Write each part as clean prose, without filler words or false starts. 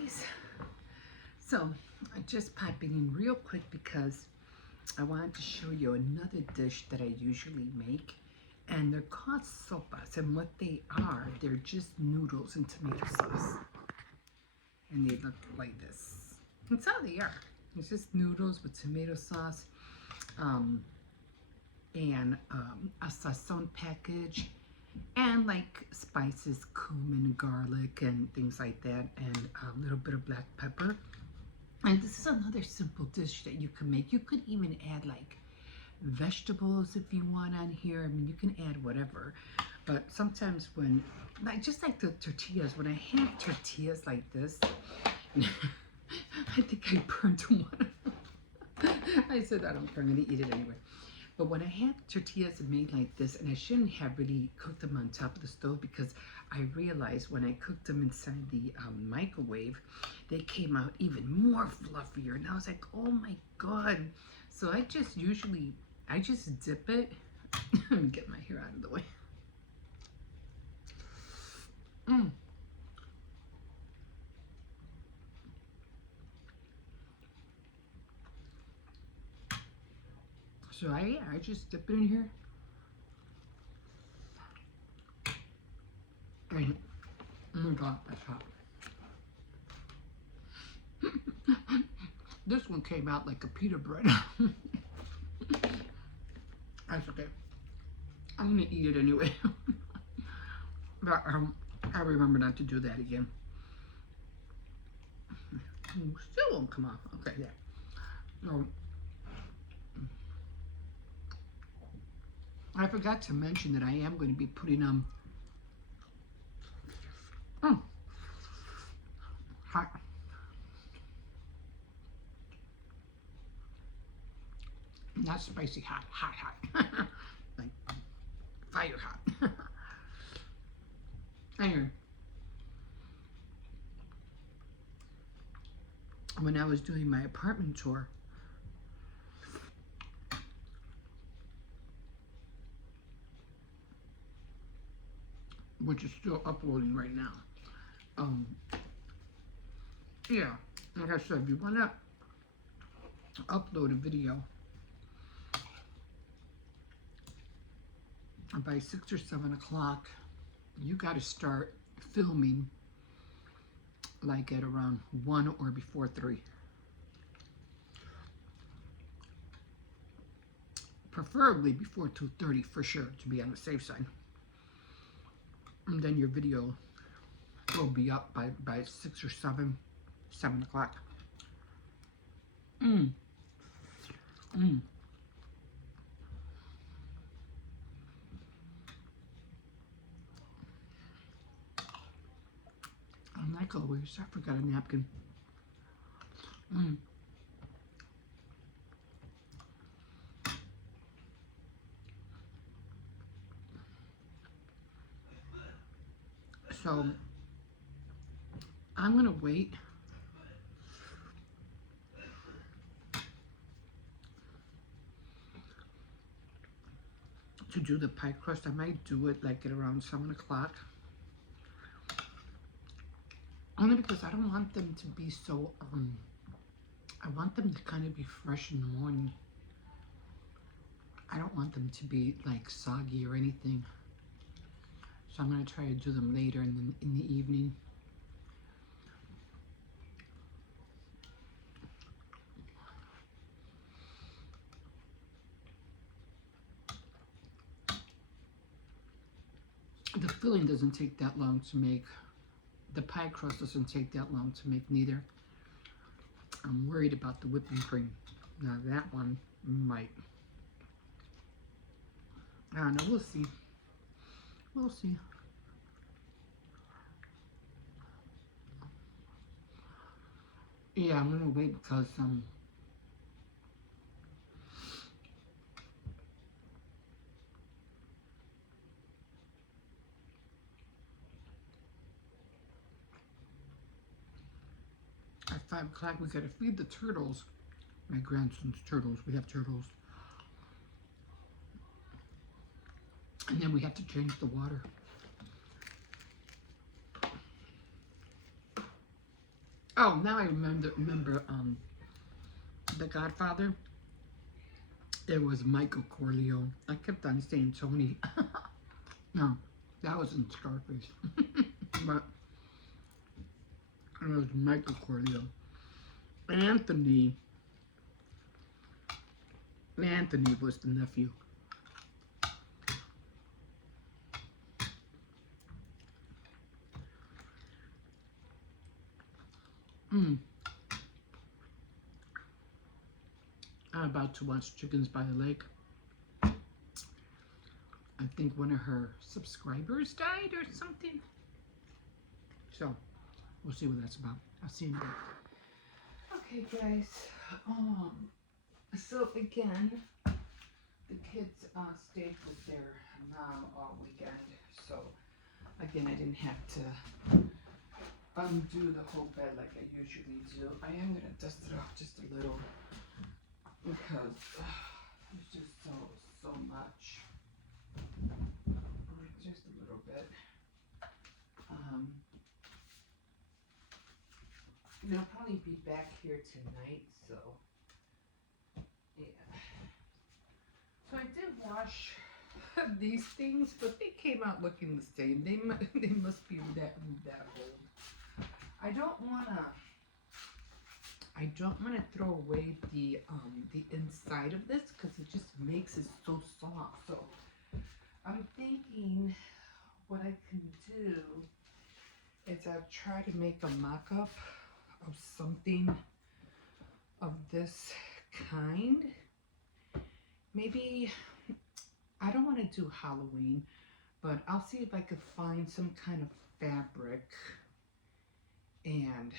guys. So I just popping in real quick because I wanted to show you another dish that I usually make, and they're called sopas, and what they are, they're just noodles and tomato sauce, and they look like this. That's how they are. It's just noodles with tomato sauce, um, and a sazon package, and like spices, cumin, garlic, and things like that, and a little bit of black pepper. And this is another simple dish that you can make. You could even add like vegetables if you want on here. I mean, you can add whatever. But sometimes when, like just like the tortillas, when I have tortillas like this, I think I burnt one. I said I don't care, I'm gonna eat it anyway. But when I have tortillas made like this, and I shouldn't have really cooked them on top of the stove, because I realized when I cooked them inside the microwave, they came out even more fluffier. And I was like, oh my God. So I just dip it. Let me get my hair out of the way. So I just dip it in here. And, oh my God, that's hot. This one came out like a pita bread. That's okay. I'm gonna eat it anyway. But I remember not to do that again. Still won't come off. Okay, yeah. So, I forgot to mention that I am going to be putting hot, not spicy hot, hot, like fire hot. Anyway, when I was doing my apartment tour, which is still uploading right now, yeah, like I said, if you want to upload a video by 6 or 7 o'clock, you got to start filming like at around 1 or before 3. Preferably before 2:30 for sure, to be on the safe side. And then your video will be up by 6 or 7 o'clock. Like always, I forgot a napkin. So I'm gonna wait to do the pie crust. I might do it like at around 7 o'clock. Only because I don't want them to be so, I want them to kind of be fresh in the morning. I don't want them to be like soggy or anything. So I'm gonna try to do them later in the evening. The filling doesn't take that long to make. The pie crust doesn't take that long to make neither. I'm worried about the whipping cream. Now that one might. I don't know, we'll see. We'll see. Yeah, I'm gonna wait because at 5 o'clock we gotta feed the turtles. My grandson's turtles. We have turtles. And then we have to change the water. Oh, now I remember The Godfather. It was Michael Corleone. I kept on saying Tony. No, that was in Scarface. But it was Michael Corleone. Anthony was the nephew. Mm. I'm about to watch Chickens by the Lake. I think one of her subscribers died or something. So, we'll see what that's about. I'll see you in a bit. Okay, guys. So again, the kids stayed with their mom all weekend. So, again, I didn't have to undo the whole bed like I usually do. I am going to dust it off just a little because there's just so much. Just a little bit. I'll probably be back here tonight, so yeah. So I did wash these things, but they came out looking the same. They must be that old. I don't wanna throw away the inside of this because it just makes it so soft. So I'm thinking what I can do is I'll try to make a mock-up of something of this kind. Maybe, I don't want to do Halloween, but I'll see if I could find some kind of fabric, and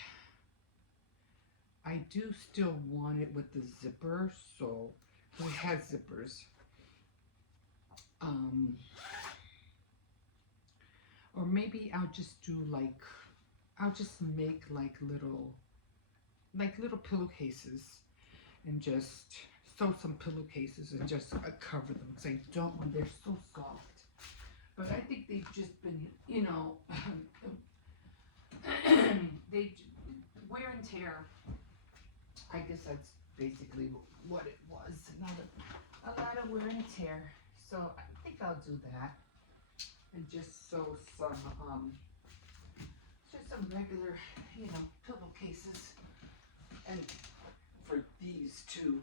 I do still want it with the zipper, so we have zippers. Or maybe I'll just do I'll just make like little pillowcases and just sew some pillowcases and just cover them because I don't want, they're so soft. But I think they've just been, you know, they wear and tear. I guess that's basically what it was. A lot of wear and tear. So I think I'll do that and just sew some just some regular, you know, pillowcases. And for these two,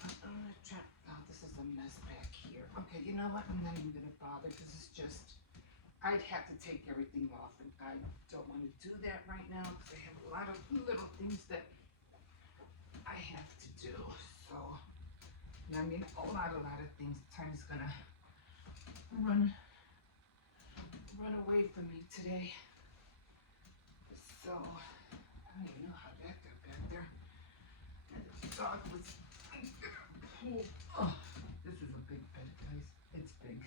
I'm gonna try. Oh, this is a mess back here. Okay, you know what? I'm not even gonna bother because it's just, I'd have to take everything off, and I don't want to do that right now because I have a lot of little things that I have to do. So, I mean, a lot of things. Time is gonna run away from me today. So, I don't even know how that got back there. And the dog was pulled. Oh, this is a big bed, guys. It's big.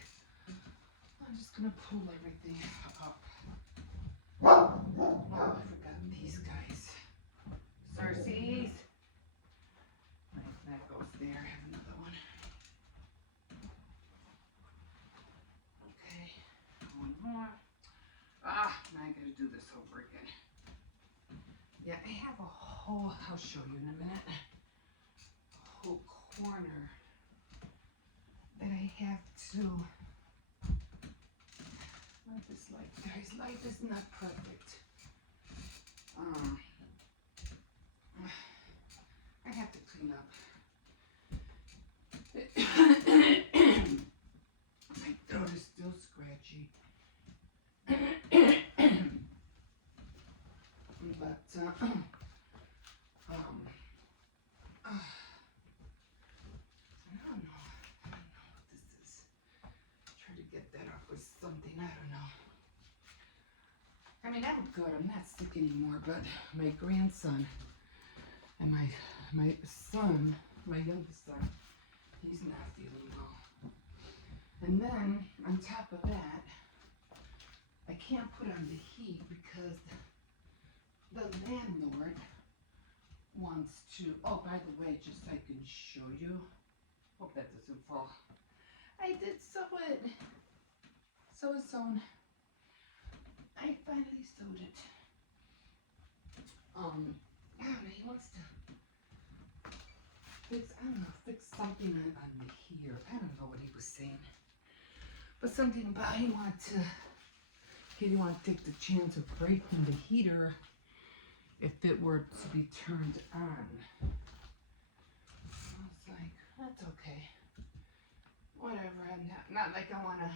I'm just gonna pull everything up. Oh, I forgot these guys. Cersei's. Nice, that goes there. I have another one. Okay, one more. Now I gotta do this over again. Yeah, I have a whole, I'll show you in a minute, a whole corner that I have to, what is life, guys? Life is not perfect. I have to clean up. My throat is still scratchy. But, I don't know what this is. Try to get that off with something, I don't know. I mean, I'm good, I'm not sick anymore, but my grandson and my son, my youngest son, he's not feeling well. And then, on top of that, I can't put on the heat because the landlord wants to, oh, by the way, just so I can show you, hope that doesn't fall. I did sew it. Sew it sewn. I finally sewed it. I don't know, he wants to fix, I don't know, fix something on here. I don't know what he was saying. But something about he didn't want to take the chance of breaking the heater if it were to be turned on. I was like, that's okay. Whatever, I'm not like I want to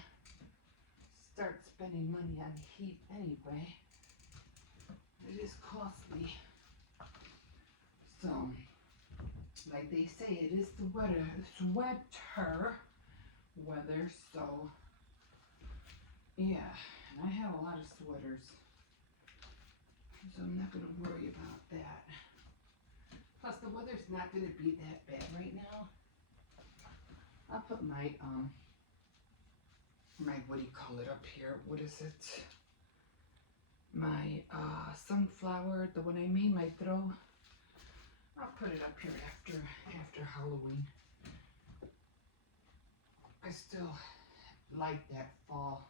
start spending money on heat anyway. It is costly. So, like they say, it is the weather, it's wetter weather, so yeah. And I have a lot of sweaters, so I'm not going to worry about that. Plus, the weather's not going to be that bad right now. I'll put my, what do you call it up here? What is it? My, sunflower, the one I made, my throw. I'll put it up here after Halloween. I still like that fall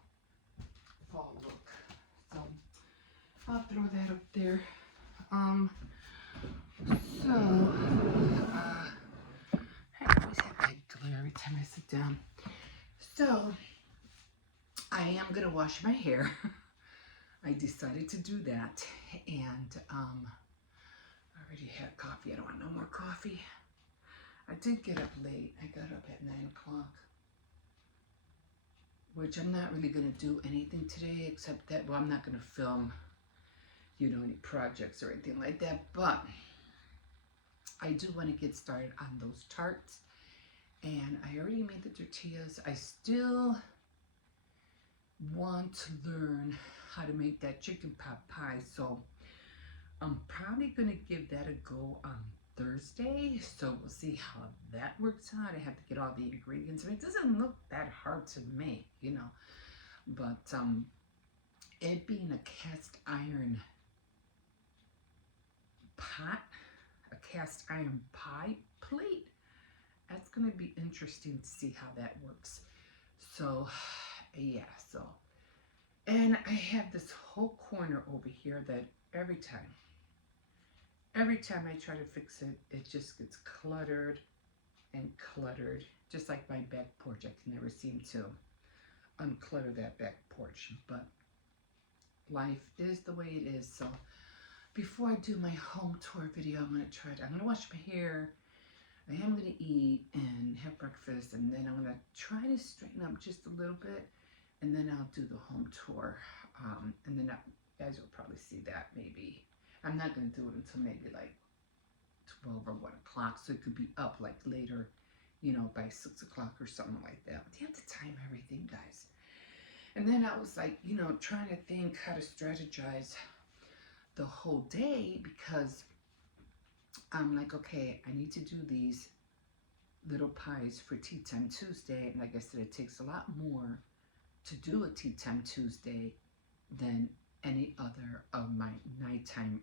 look. So, I'll throw that up there. I always have that glare every time I sit down. So, I am going to wash my hair. I decided to do that, and I already had coffee. I don't want no more coffee. I did get up late. I got up at 9 o'clock, which I'm not really going to do anything today except that, well, I'm not going to film, any projects or anything like that, but I do want to get started on those tarts, and I already made the tortillas. I still want to learn how to make that chicken pot pie, so I'm probably going to give that a go on Thursday, so we'll see how that works out. I have to get all the ingredients, and it doesn't look that hard to make, but it being a cast iron pot, a cast iron pie plate, that's going to be interesting to see how that works. So yeah, and I have this whole corner over here that every time I try to fix it, it just gets cluttered and cluttered, just like my back porch. I can never seem to unclutter that back porch, but life is the way it is. So before I do my home tour video, I'm going to wash my hair, I am going to eat and have breakfast, and then I'm going to try to straighten up just a little bit, and then I'll do the home tour, and then you guys will probably see that maybe. I'm not going to do it until maybe like 12 or 1 o'clock, so it could be up like later, by 6 o'clock or something like that. But you have to time everything, guys. And then I was like, trying to think how to strategize the whole day, because I'm like, okay, I need to do these little pies for Tea Time Tuesday, and like I said, it takes a lot more to do a Tea Time Tuesday than any other of my nighttime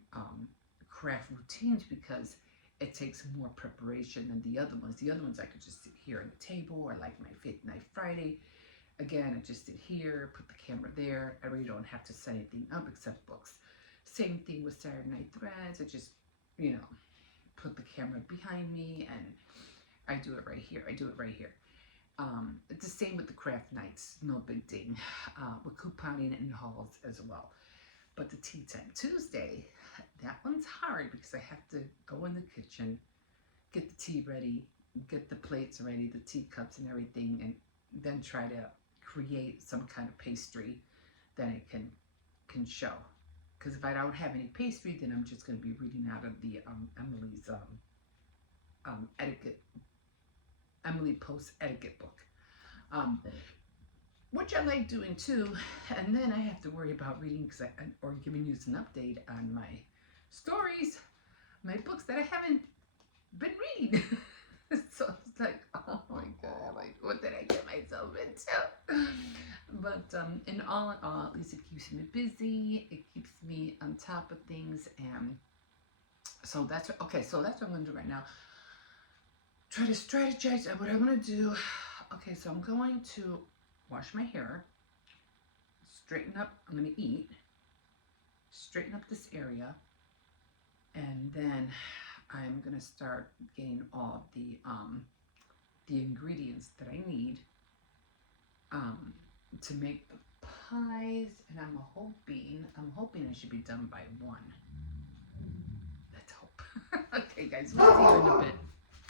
craft routines, because it takes more preparation than the other ones. The other ones I could just sit here on the table, or like my Faith Night Friday. Again, I just sit here, put the camera there. I really don't have to set anything up except books. Same thing with Saturday Night Threads. I just, put the camera behind me, and I do it right here. It's the same with the craft nights, no big thing. With couponing and hauls as well. But the Tea Time Tuesday, that one's hard, because I have to go in the kitchen, get the tea ready, get the plates ready, the teacups and everything, and then try to create some kind of pastry that I can show. Because if I don't have any pastry, then I'm just going to be reading out of the Emily's etiquette, Emily Post etiquette book, which I like doing too. And then I have to worry about reading, or giving you an update on my stories, my books that I haven't been reading. So it's like, oh my God, like, what did I get myself into? But in all, at least it keeps me busy. It keeps me on top of things, and so that's okay. So that's what I'm gonna do right now. Try to strategize what I'm gonna do. Okay, so I'm going to wash my hair, straighten up. I'm gonna eat, straighten up this area, And then I'm gonna start getting all of the ingredients that I need um, to make the pies. And I'm hoping I should be done by 1. Let's hope. Okay, guys, we'll see you in a bit.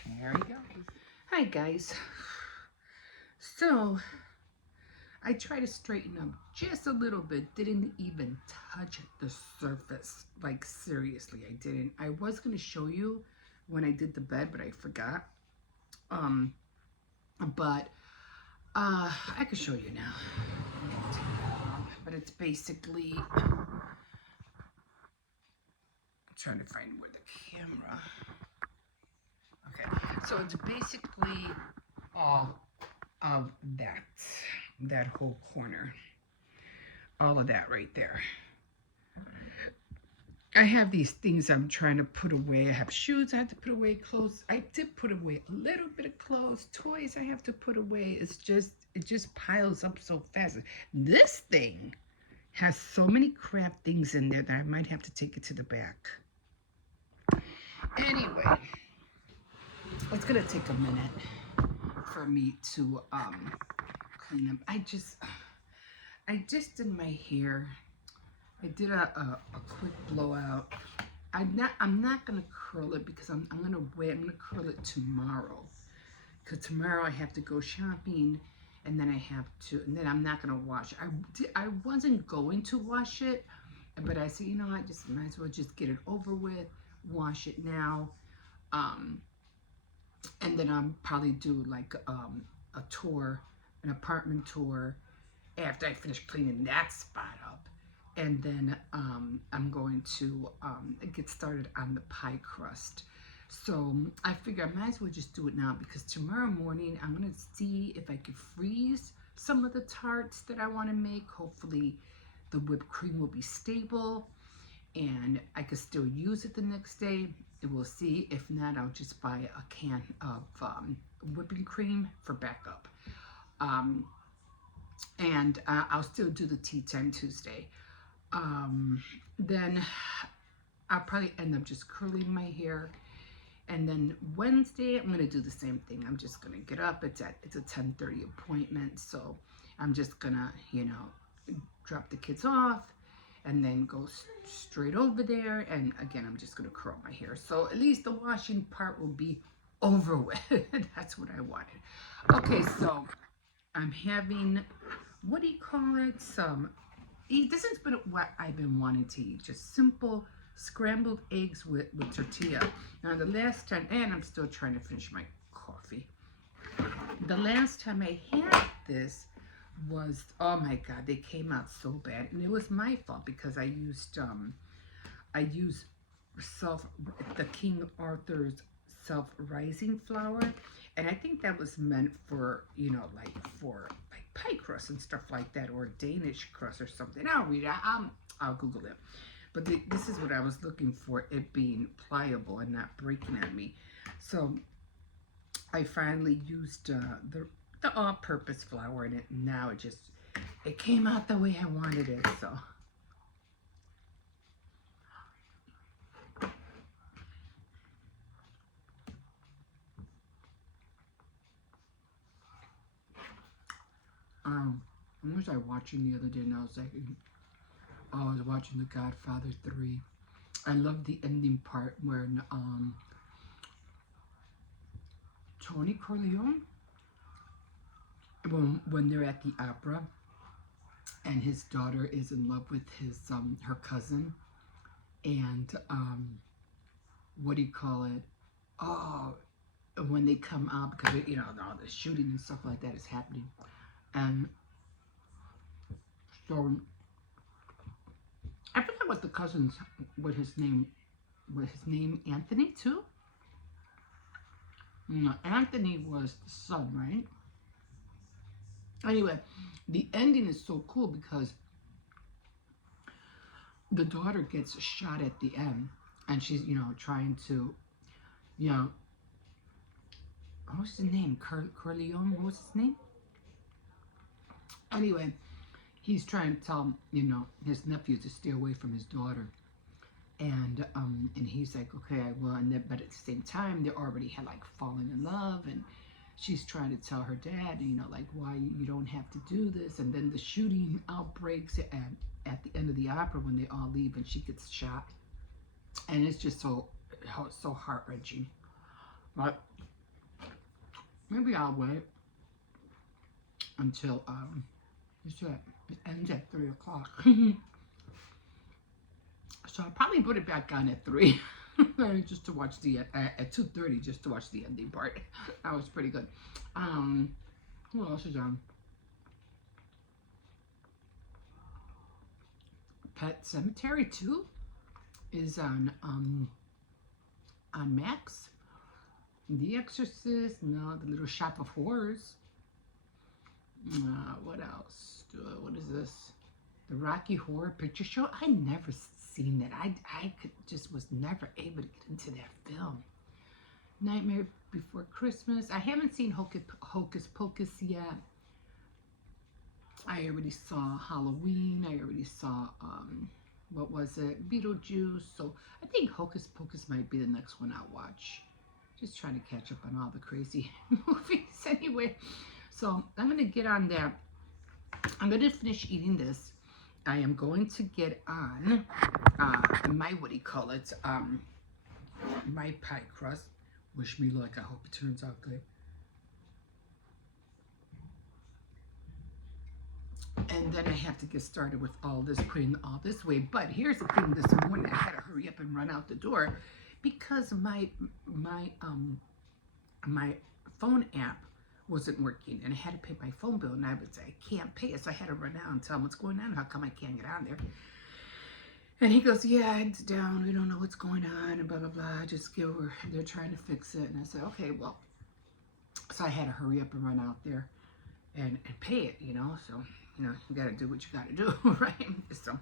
There we go. Hi, guys. So I tried to straighten up just a little bit. Didn't even touch the surface. Like, seriously, I didn't. I was going to show you when I did the bed, but I forgot. But I could show you now. But it's basically... I'm trying to find where the camera... Okay, so it's basically all of that whole corner. All of that right there. I have these things I'm trying to put away. I have shoes I have to put away, clothes. I did put away a little bit of clothes, toys I have to put away. It just piles up so fast. This thing has so many crap things in there that I might have to take it to the back. Anyway, it's gonna take a minute for me to clean up. I just did my hair. I did a quick blowout. I'm not gonna curl it because I'm gonna curl it tomorrow. Cause tomorrow I have to go shopping, and then I'm not gonna wash. I wasn't going to wash it, but I said, you know, I just might as well just get it over with, wash it now, and then I'll probably do like a tour, an apartment tour, after I finish cleaning that spot up. And then I'm going to get started on the pie crust. So I figure I might as well just do it now, because tomorrow morning I'm going to see if I can freeze some of the tarts that I want to make. Hopefully the whipped cream will be stable and I can still use it the next day. We'll see. If not, I'll just buy a can of whipping cream for backup. And I'll still do the Tea Time Tuesday. Then I'll probably end up just curling my hair. And then Wednesday, I'm going to do the same thing. I'm just going to get up. It's a 10:30 appointment. So I'm just going to, you know, drop the kids off and then go straight over there. And again, I'm just going to curl my hair. So at least the washing part will be over with. That's what I wanted. Okay, so I'm having, what do you call it? This has been what I've been wanting to eat. Just simple scrambled eggs with tortilla. Now the last time, and I'm still trying to finish my coffee. The last time I had this was, oh my God, they came out so bad. And it was my fault because I used the King Arthur's self-rising flour. And I think that was meant for, you know, like for pie crust and stuff like that, or Danish crust or something. I'll read it. I'll Google it. But this is what I was looking for, it being pliable and not breaking on me. So I finally used the all-purpose flour in it. And now it came out the way I wanted it. So. What was I watching the other day? And I was like, I was watching The Godfather 3. I love the ending part when Tony Corleone, when they're at the opera and his daughter is in love with his her cousin, and what do you call it? Oh, when they come out, because you know all the shooting and stuff like that is happening, and so I forgot what the cousin's, what his name Anthony too? No, Anthony was the son, right? Anyway, the ending is so cool because the daughter gets shot at the end, and she's, you know, trying to, you know, what's his name? Corleone? What was his name? Anyway, he's trying to tell, you know, his nephew to stay away from his daughter. And and he's like, okay, I will. And then, but at the same time, they already had like fallen in love, and she's trying to tell her dad, you know, like why you don't have to do this. And then the shooting outbreaks at the end of the opera when they all leave, and she gets shot, and it's just so heart wrenching. But maybe I'll wait until it ends at 3 o'clock. So I'll probably put it back on at 3, just to watch the at 2:30, just to watch the ending part. That was pretty good. What else is on? Pet Cemetery 2 is on Max. The Exorcist, no, The Little Shop of Horrors. What else? What is this? The Rocky Horror Picture Show. I never seen that. I was never able to get into that film. Nightmare Before Christmas. I haven't seen Hocus Pocus yet. I already saw Halloween. I already saw what was it? Beetlejuice. So I think Hocus Pocus might be the next one I'll watch. Just trying to catch up on all the crazy movies anyway. So I'm going to get on there. I'm going to finish eating this. I am going to get on my, what do you call it, my pie crust. Wish me luck. I hope it turns out good. And then I have to get started with all this, putting all this away. But here's the thing, this morning I had to hurry up and run out the door because my phone app wasn't working, and I had to pay my phone bill, and I would say I can't pay it, so I had to run out and tell him what's going on. How come I can't get on there? And he goes, yeah, it's down. We don't know what's going on, and blah blah blah. Just go. They're trying to fix it. And I said, okay, well. So I had to hurry up and run out there and pay it, you know. So you know, you got to do what you got to do, right? So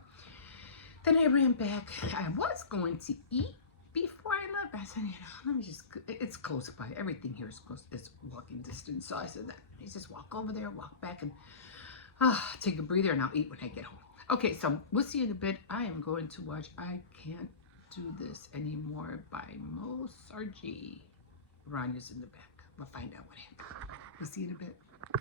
then I ran back. I was going to eat before I left. I said, you know, let me just, it's close by. Everything here is close, it's walking distance. So I said that. You just walk over there, walk back, and take a breather, and I'll eat when I get home. Okay, so we'll see you in a bit. I am going to watch I Can't Do This Anymore by Mo Sargi. Ronia's in the back. We'll find out what happened. We'll see you in a bit.